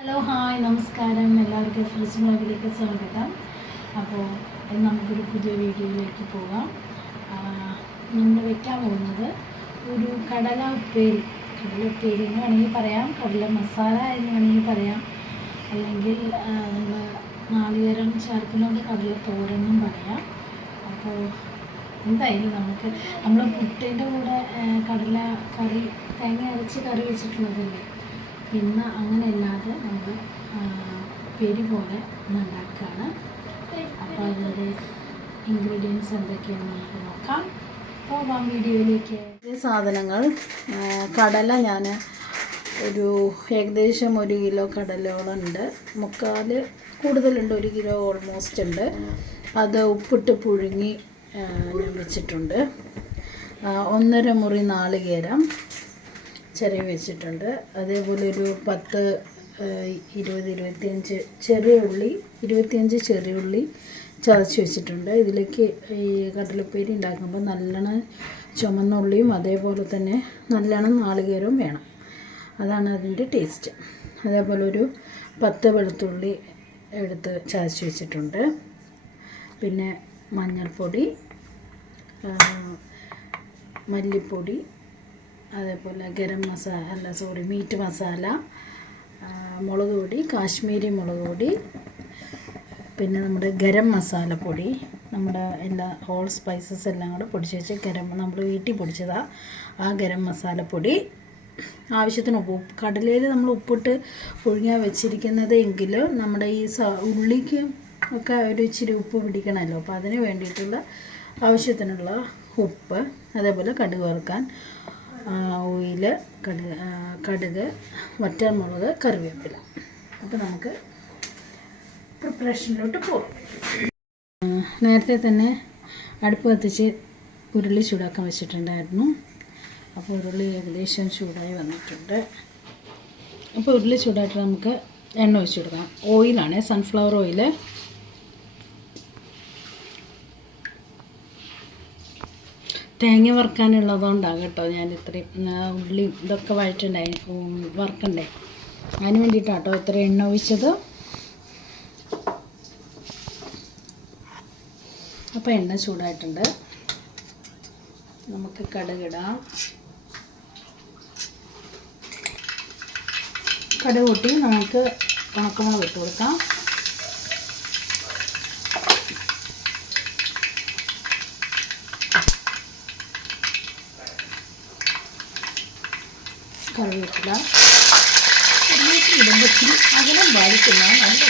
Hello hi നമസ്കാരം, എല്ലാവർക്കും freeze വ്ലോഗിലേക്ക് സ്വാഗതം. അപ്പോൾ നമുക്കൊരു പുതിയ വീഡിയോയിലേക്ക് പോകാം. നമ്മൾ വയ്ക്കാൻ പോകുന്നത് ഒരു കടല ഉപ്പേരി എന്ന് വേണമെങ്കിൽ പറയാം, കടല മസാല എന്ന് വേണമെങ്കിൽ പറയാം, അല്ലെങ്കിൽ നമ്മൾ നാളികേരം ചേർക്കുന്നതുകൊണ്ട് കടല തോരനും പറയാം. അപ്പോൾ എന്തായാലും നമ്മൾ പുട്ടിൻ്റെ കൂടെ കടല കറി തേങ്ങ അരച്ച് കറി വെച്ചിട്ടുള്ളതല്ലേ, ഇന്ന് അങ്ങനെയല്ലാതെ നമ്മൾ ഉപ്പേരി പോലെ ഉണ്ടാക്കുകയാണ്. അപ്പോൾ അതിൻ്റെ ഇൻഗ്രീഡിയൻസ് എന്തൊക്കെയാണെന്ന് നമുക്ക് നോക്കാം. പോകാം വീഡിയോയിലേക്ക്. ഈ സാധനങ്ങൾ കടല ഞാൻ ഏകദേശം 1 കിലോ കടലോളം ഉണ്ട്, മുക്കാൽ കൂടുതലുണ്ട്, 1 കിലോ ഓൾമോസ്റ്റ് ഉണ്ട്. അത് ഉപ്പിട്ട് പുഴുങ്ങി ഞാൻ വെച്ചിട്ടുണ്ട്. 1.5 മുറി നാളികേരം ചെറിയ വെച്ചിട്ടുണ്ട്. അതേപോലെ ഒരു 25 ചെറിയ ഉള്ളി ചതച്ച് വെച്ചിട്ടുണ്ട്. ഇതിലേക്ക് ഈ കടലപ്പേരി ഉണ്ടാക്കുമ്പോൾ നല്ലോണം ചുമന്ന ഉള്ളിയും അതേപോലെ തന്നെ നല്ലോണം നാളികേരവും വേണം, അതാണ് അതിൻ്റെ ടേസ്റ്റ്. അതേപോലെ ഒരു 10 വെളുത്തുള്ളി എടുത്ത് ചതച്ച് വെച്ചിട്ടുണ്ട്. പിന്നെ മഞ്ഞൾപ്പൊടി, മല്ലിപ്പൊടി, അതേപോലെ മീറ്റ് മസാല, മുളക് പൊടി, കാശ്മീരി മുളക് പൊടി, പിന്നെ നമ്മുടെ ഗരം മസാലപ്പൊടി, നമ്മുടെ എല്ലാ ഹോൾ സ്പൈസസ് എല്ലാം കൂടെ പൊടിച്ച് വെച്ച് നമ്മൾ വീട്ടിൽ പൊടിച്ചതാണ് ആ ഗരം മസാലപ്പൊടി. ആവശ്യത്തിന് ഉപ്പ്, കടലയിൽ നമ്മൾ ഉപ്പിട്ട് പുഴുങ്ങിയാൽ വെച്ചിരിക്കുന്നത് എങ്കിലും നമ്മുടെ ഈ ഉള്ളിക്ക് ഒക്കെ ഒരു ഇച്ചിരി ഉപ്പ് പിടിക്കണമല്ലോ, അപ്പോൾ അതിന് വേണ്ടിയിട്ടുള്ള ആവശ്യത്തിനുള്ള ഉപ്പ്. അതേപോലെ കടുക് വറുക്കാൻ ഓയിൽ, കടുക്, വറ്റൽമുളക്, കറിവേപ്പില. അപ്പോൾ നമുക്ക് പ്രിപ്പറേഷനിലോട്ട് പോകാം. നേരത്തെ തന്നെ അടുപ്പ് കത്തിച്ച് ഉരുളി ചൂടാക്കാൻ വെച്ചിട്ടുണ്ടായിരുന്നു. അപ്പോൾ ഉരുളി ഏകദേശം ചൂടായി വന്നിട്ടുണ്ട്. അപ്പോൾ ഉരുളി ചൂടായിട്ട് നമുക്ക് എണ്ണ ഒഴിച്ച് കൊടുക്കാം. ഓയിലാണ്, സൺഫ്ലവർ ഓയിൽ. തേങ്ങ വറുക്കാനുള്ളതുകൊണ്ടാണ് കേട്ടോ ഞാൻ ഇത്രയും ഉള്ളി ഇതൊക്കെ വറുക്കണ്ടേ, അതിന് വേണ്ടിയിട്ടാണ് കേട്ടോ ഇത്ര എണ്ണ ഒഴിച്ചത്. അപ്പോൾ എണ്ണ ചൂടായിട്ടുണ്ട്, നമുക്ക് കടുകിടാം. കടുക് കൂട്ടി നമുക്ക് ഉണക്കമുളക് ഇട്ട് കൊടുക്കാം. കറിവേപ്പില ഇടുമ്പോഴത്തേക്കും അകലം ബാധിക്കുന്ന നല്ല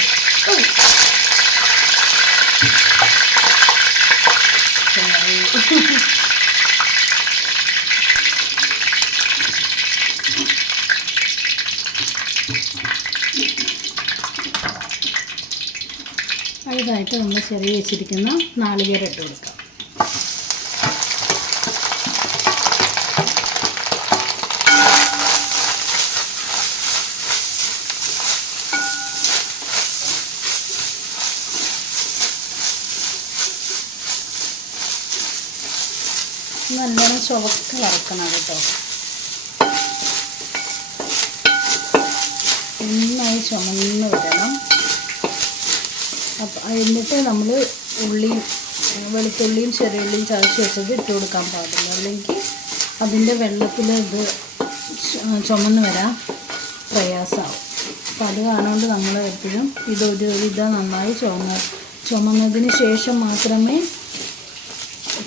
അടുത്തായിട്ട് നമ്മൾ ചെറിയ വെച്ചിരിക്കുന്ന നാളികേരം ഇട്ട് കൊടുക്കാം. നല്ലോണം ചുവക്ക് വറക്കണം കേട്ടോ, നന്നായി ചുമന്ന് വരണം. അപ്പം എന്നിട്ട് നമ്മൾ വെളുത്തുള്ളിയും ചെറിയുള്ളിയും ചതച്ച് വെച്ചത് ഇട്ട് കൊടുക്കാൻ പാടില്ല, അല്ലെങ്കിൽ അതിൻ്റെ വെള്ളത്തിൽ ഇത് ചുമന്ന് വരാൻ പ്രയാസമാവും. അപ്പം അത് കാണുകൊണ്ട് നമ്മൾ എപ്പോഴും ഇത് നന്നായി ചുമന്നതിന് ശേഷം മാത്രമേ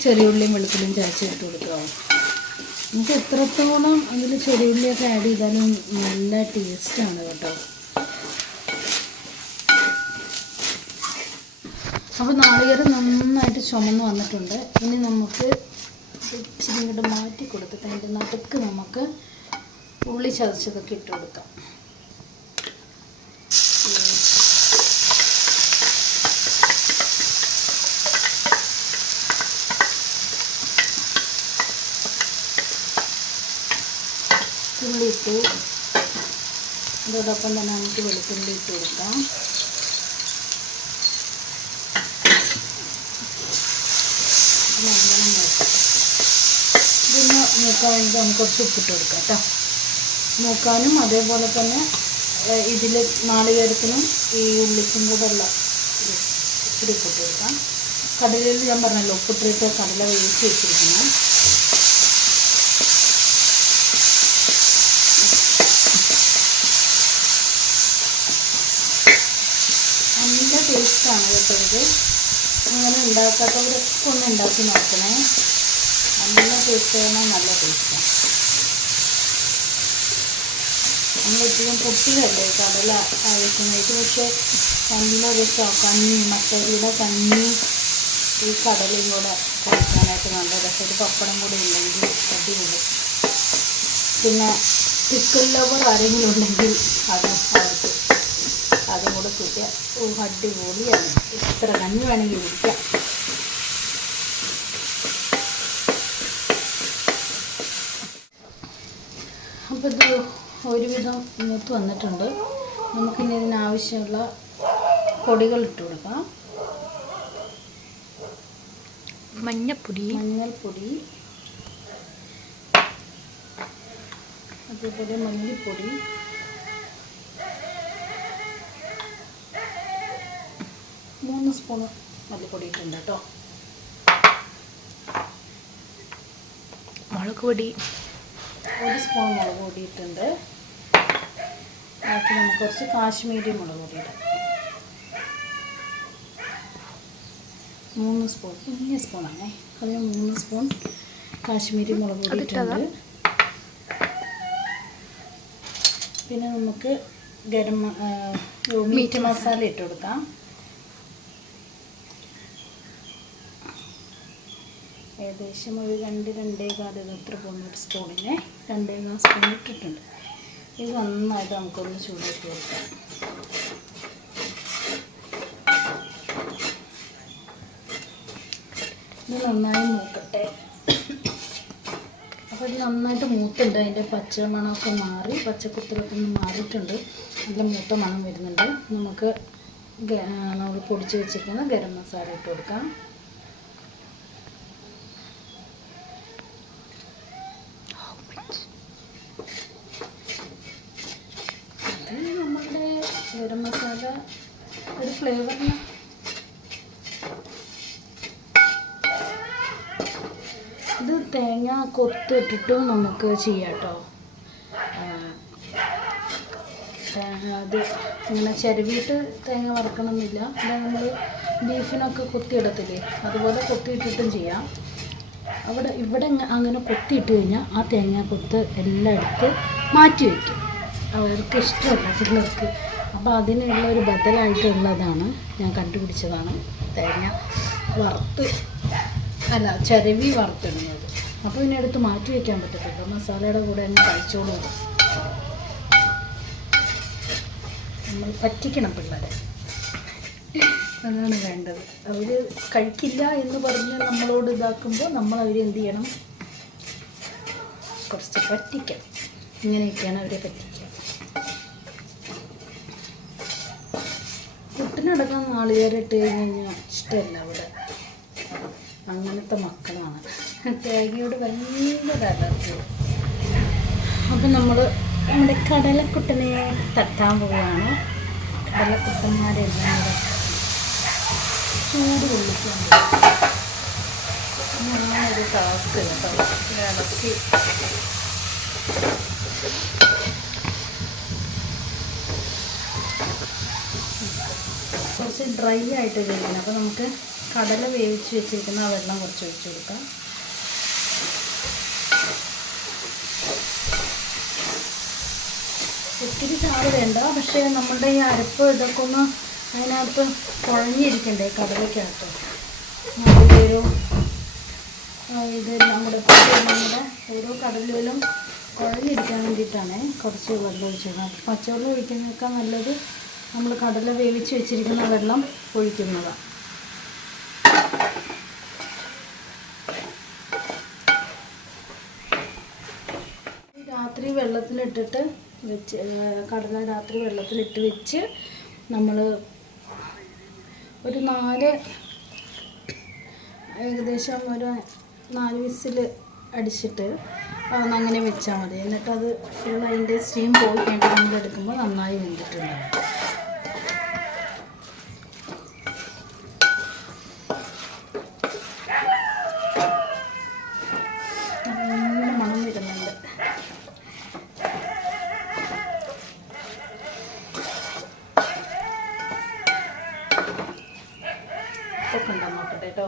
ചെറിയുള്ളിയും വെളുത്തുള്ളിയും ചതച്ച് ഇട്ട് കൊടുക്കുക. നമുക്ക് എത്രത്തോളം അതിൽ ചെറിയുള്ളിയൊക്കെ ആഡ് ചെയ്താലും നല്ല ടേസ്റ്റാണ് കേട്ടോ. അപ്പോൾ നാളികേരം നന്നായിട്ട് ചുമന്ന് വന്നിട്ടുണ്ട്. ഇനി നമുക്ക് ഇച്ചിരി ഇങ്ങോട്ട് മാറ്റി കൊടുത്തിട്ട് അതിൻ്റെ നടുക്ക് നമുക്ക് ഉള്ളി ചതച്ചതൊക്കെ ഇട്ട് കൊടുക്കാം. ഉള്ളി ഇട്ട് അതോടൊപ്പം തന്നെ നമുക്ക് വെളുത്തുള്ളി ഇട്ട് കൊടുക്കാം. ഇതൊന്ന് മൂക്കാൻ വേണ്ടി നമുക്ക് കുറച്ച് ഉപ്പിട്ട് കൊടുക്കാം കേട്ടോ. മൂക്കാനും അതേപോലെ തന്നെ ഇതിൽ നാളികേരത്തിനും ഈ ഉള്ളിക്കും കൂടെ ഉള്ള ഇത്തിരി ഉപ്പിട്ട് കൊടുക്കാം. കടലയിൽ ഞാൻ പറഞ്ഞല്ലോ ഉപ്പിട്ടിട്ട് കടല വേവിച്ച് വെച്ചിരിക്കണം. നല്ല ടേസ്റ്റാണ് കേട്ടോ ഇത്. അങ്ങനെ ഉണ്ടാക്കാത്തവരൊക്കെ ഒന്ന് ഉണ്ടാക്കി നോക്കണേ. നല്ല ടേസ്റ്റ് ആയാൽ നല്ല ടേസ്റ്റാണ്. നമ്മളെപ്പോഴും പൊട്ടിയല്ലേ കടല വയ്ക്കുന്നത്. പക്ഷേ നല്ല രസമാണ്. കഞ്ഞി, മട്ടരിയുടെ കഞ്ഞി ഈ കടലയും കൂടെ കഴിക്കാനായിട്ട് നല്ല രസം. ഒരു പപ്പടം കൂടി ഉണ്ടെങ്കിൽ അടിപൊളി. പിന്നെ പിക്കിൾ ലവർ ആരെങ്കിലും ഉണ്ടെങ്കിൽ അതും കൂടെ കിട്ടിയാൽ അടിപൊളിയാണ്. എത്ര കഞ്ഞി വേണമെങ്കിൽ കുടിക്കാം. അപ്പോൾ ഇത് ഒരുവിധം മൂത്ത് വന്നിട്ടുണ്ട്. നമുക്കിനി ഇതിനാവശ്യമുള്ള പൊടികൾ ഇട്ട് കൊടുക്കാം. മഞ്ഞൾപ്പൊടി, അതേപോലെ മല്ലിപ്പൊടി, മൂന്ന് സ്പൂൺ മല്ലിപ്പൊടി ഇട്ടുണ്ട് കേട്ടോ. മുളക് പൊടി 1 സ്പൂൺ മുളക് പൊടി ഇട്ടുണ്ട്. ബാക്കി നമുക്ക് കുറച്ച് കാശ്മീരി മുളക് പൊടി ഇടാം. 3 സ്പൂൺ, വലിയ സ്പൂണാണേ, അതിന് 3 സ്പൂൺ കാശ്മീരി മുളക് പൊടി ഇട്ടുണ്ട്. പിന്നെ നമുക്ക് മീറ്റ് മസാല ഇട്ട് കൊടുക്കാം. ഏകദേശം ഒരു 2-2.25 ഇത്ര പോകുന്ന ഒരു സ്പൂണിന് 2.25 സ്പൂൺ ഇട്ടിട്ടുണ്ട്. ഇത് നന്നായിട്ട് നമുക്കൊന്ന് ചൂടാക്കി കൊടുക്കാം. ഇത് നന്നായി മൂക്കട്ടെ. അപ്പോൾ ഇത് നന്നായിട്ട് മൂത്തുണ്ട്. അതിൻ്റെ പച്ചമണമൊക്കെ മാറി, പച്ചക്കുത്തലൊക്കെ ഒന്ന് മാറിയിട്ടുണ്ട്. നല്ല മൂത്ത മണം വരുന്നുണ്ട്. നമുക്ക് നമ്മൾ പൊടിച്ച് വെച്ചിരിക്കുന്ന ഗരം മസാല ഇട്ട് കൊടുക്കാം. ഗരം മസാല ഒരു ഫ്ലേവറിന് ഇത് തേങ്ങ കൊത്തിട്ടിട്ടും നമുക്ക് ചെയ്യാം കേട്ടോ. അത് ഇങ്ങനെ ചിരവിയിട്ട് തേങ്ങ വറുക്കണമെന്നില്ല. അത് നമ്മൾ ബീഫിനൊക്കെ കൊത്തിയിടത്തില്ലേ, അതുപോലെ കൊത്തിയിട്ടിട്ടും ചെയ്യാം. ഇവിടെ അങ്ങനെ കൊത്തിയിട്ട് കഴിഞ്ഞാൽ ആ തേങ്ങ കൊത്ത് എല്ലാം എടുത്ത് മാറ്റി വയ്ക്കും. അവർക്ക് ഇഷ്ടമല്ല പിള്ളേർക്ക്. അപ്പോൾ അതിനുള്ള ഒരു ബദലായിട്ടുള്ളതാണ് ഞാൻ കണ്ടുപിടിച്ചതാണ് തേങ്ങ ചിരവി വറുത്തിടുന്നത്. അപ്പോൾ ഇതിനെടുത്ത് മാറ്റി വയ്ക്കാൻ പറ്റത്തില്ല. മസാലയുടെ കൂടെ തന്നെ കഴിച്ചോളൂ. നമ്മൾ പറ്റിക്കണം പിള്ളേരെ, അതാണ് വേണ്ടത്. അവർ കഴിക്കില്ല എന്ന് പറഞ്ഞ് നമ്മളോട് ഇതാക്കുമ്പോൾ നമ്മൾ എന്ത് ചെയ്യണം, കുറച്ച് പറ്റിക്കണം. ഇങ്ങനെയൊക്കെയാണ് അവരെ പറ്റിക്കുക. പുട്ടിനടക്കം നാളികേരം ഇട്ട് കഴിഞ്ഞാൽ ഇഷ്ടമല്ല അവിടെ. അങ്ങനത്തെ മക്കളാണ്. തേങ്ങയോട് ഭയങ്കര അലർജി. അപ്പം നമ്മുടെ കടലക്കുട്ടനെ തട്ടാൻ പോവുകയാണ്. കടലക്കുട്ടന്മാരെല്ലാം കൂടെ ചൂട് കൊള്ളിക്കാൻ ഞാനൊരു ടാസ്ക് കേട്ടോ. ഇളക്കി കുറച്ച് ഡ്രൈ ആയിട്ട് കഴിക്കണം. അപ്പോൾ നമുക്ക് കടല വേവിച്ച് വെച്ചിരിക്കുന്ന ആ വെള്ളം കുറച്ച് ഒഴിച്ച് കൊടുക്കാം. ഒത്തിരി ചാറ് വേണ്ട. പക്ഷേ നമ്മളുടെ ഈ അരപ്പ് ഇതൊക്കെ ഒന്ന് അതിനകത്ത് കുഴഞ്ഞിരിക്കണ്ടേ കടലയ്ക്കകത്ത്. ഇതെല്ലാം കൂടെ ഓരോ കടലിലും കുഴഞ്ഞിരിക്കാൻ വേണ്ടിയിട്ടാണ് കുറച്ച് വെള്ളം ഒഴിച്ചത്. പച്ചവെള്ളം ഒഴിക്കുന്നതിനേക്കാൾ നല്ലത് നമ്മൾ കടല വേവിച്ച് വെച്ചിരിക്കുന്ന വെള്ളം ഒഴിക്കുന്നതാണ്. രാത്രി വെള്ളത്തിലിട്ടിട്ട് കടല രാത്രി വെള്ളത്തിലിട്ട് വെച്ച് നമ്മൾ ഒരു ഏകദേശം ഒരു 4 വിസിൽ അടിച്ചിട്ട് അതൊന്ന് അങ്ങനെ വെച്ചാൽ മതി. എന്നിട്ടത് ഫുൾ അതിൻ്റെ സ്റ്റീം പോയി കഴിഞ്ഞിട്ട് നമ്മൾ എടുക്കുമ്പോൾ നന്നായി വെന്തിട്ടുണ്ടാകും. നല്ല മണം വരുന്നുണ്ട്. ഒക്കെ ഉണ്ടോ നോക്കട്ടെ കേട്ടോ.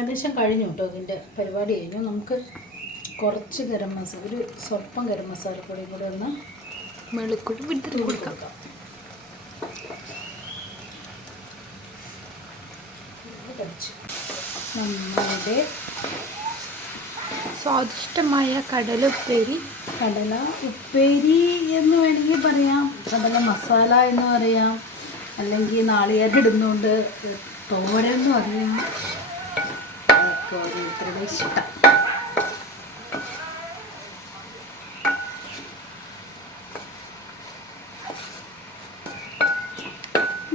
ഏകദേശം കഴിഞ്ഞു കേട്ടോ. ഇതിൻ്റെ പരിപാടി കഴിഞ്ഞു. നമുക്ക് കുറച്ച് ഗരം മസാല, ഒരു സ്വല്പം ഗരം മസാലപ്പൊടി കൂടെ ഒന്ന് മെളിക്കൂടി വിട്ടിട്ട് കൊടുക്കാം. നമ്മുടെ സ്വാദിഷ്ടമായ കടല ഉപ്പേരി എന്ന് വേണമെങ്കിൽ പറയാം, കടല മസാല എന്ന് പറയാം, അല്ലെങ്കിൽ നാളികേരം ഇടുന്നുണ്ട് തോരൻ എന്ന് പറയാം. അതൊക്കെ ഓരോരുത്തരുടെ ഇഷ്ടം.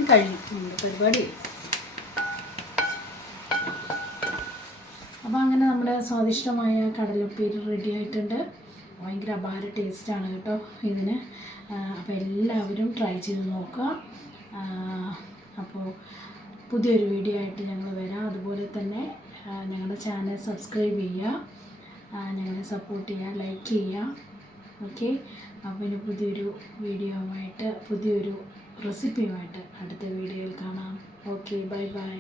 കഴിഞ്ഞു നമ്മുടെ പരിപാടി. അപ്പോൾ അങ്ങനെ നമ്മുടെ സ്വാദിഷ്ടമായ കടലുപ്പേരി റെഡി ആയിട്ടുണ്ട്. ഭയങ്കര അപാര ടേസ്റ്റാണ് കേട്ടോ ഇതിന്. അപ്പോൾ എല്ലാവരും ട്രൈ ചെയ്ത് നോക്കുക. അപ്പോൾ പുതിയൊരു വീഡിയോ ആയിട്ട് ഞങ്ങൾ വരാം. അതുപോലെ തന്നെ ഞങ്ങളുടെ ചാനൽ സബ്സ്ക്രൈബ് ചെയ്യുക, ഞങ്ങളെ സപ്പോർട്ട് ചെയ്യുക, ലൈക്ക് ചെയ്യുക. ഓക്കെ, അപ്പോൾ ഇനി പുതിയൊരു വീഡിയോയുമായിട്ട്, പുതിയൊരു റെസിപ്പിയുമായിട്ട് അടുത്ത വീഡിയോയിൽ കാണാം. Okay, bye bye.